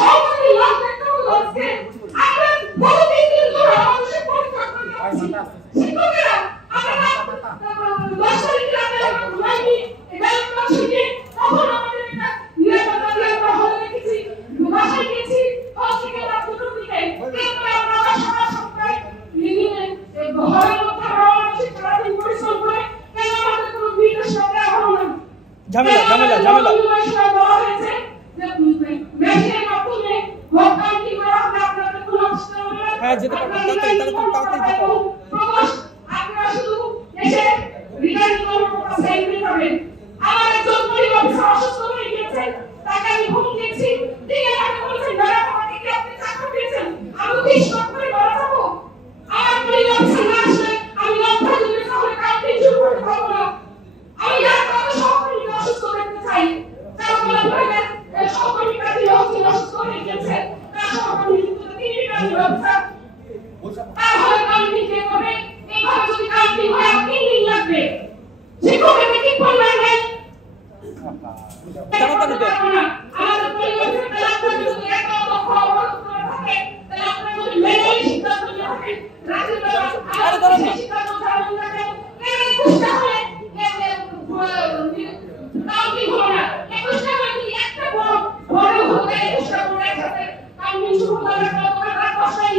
সহকারী লাভ দেখতে হলো আজকে আমরা বহু দিন ধরে আমাদের পরীক্ষা করে যাচ্ছি শিক্ষকেরা আমরা লক্ষ্যই গ্রামে লাইনি এখানে লক্ষ্যকে তখন আমাদের একটা নিরাপত্তা আমরা হলে রেখেছি বাসায় গেছি হসপিটাল রাস্তার দিকে তারপরে আমরা সবার সবাই লিভিংয়ে ঘরের মধ্যে রওনা হচ্ছি সারাদিন পরিশ্রম করে কেন আমাদের কোনো ভিডিও সামনে হলো না ঝামেলা বলা হয়েছে যে মেশিনের মাধ্যমে ভোট কাউন্টিং করা হবে আপনাদের কোনো অবস্থা হবে না হ্যাঁ যেতে পারবেন তাড়াতাড়ি যেতে হবে আপনারা শুধু এসে রিটার্নিং কর্মকর্তা সাইন করবেন আমার একজন পুলিশ অফিসার অসুস্থ হয়ে গেছে তাকে আমি ফোন দিয়েছি তিনি আমাকে বলেছেন ম্যাডাম আমাকে কি আপনি চাকরি দিয়েছেন আমি 30 লাখ করে মারা যাবো আমার পুলিশ অফিসার না আসলে আমি লক্ষ্য দিলে তাহলে কাউন্টিং শুরু করতে পারবো না আমি আর কাউকে সহকর্মীকে অসুস্থ দেখতে চাই তারা বলে বললেন সহকর্মী কাজে অসুস্থ হয়ে গেছে তার সহকর্মী কিন্তু তিনি কাজে অফিসার তাহলে কাউন্টিং কে করবে এইভাবে যদি কাউন্টিং হয় আর 3 দিন লাগবে শিক্ষকের কি করবেন তাড়াতাড়ি দে আমাদের পরিবারের আপনারা যদি একটা লক্ষ অবলম্বন থাকে তাহলে আপনারা যদি মেনে সিদ্ধান্ত নেবেন রাতের বেলা আর ধরুন সিদ্ধান্ত ছাড়বেন না কেন খুশা হলে কাউন্টিং হলো না 21 টা মানে একটা বড় হলে 21 টা বড় একসাথে কাউন্টিং শুরু করার পর রাত 10টায়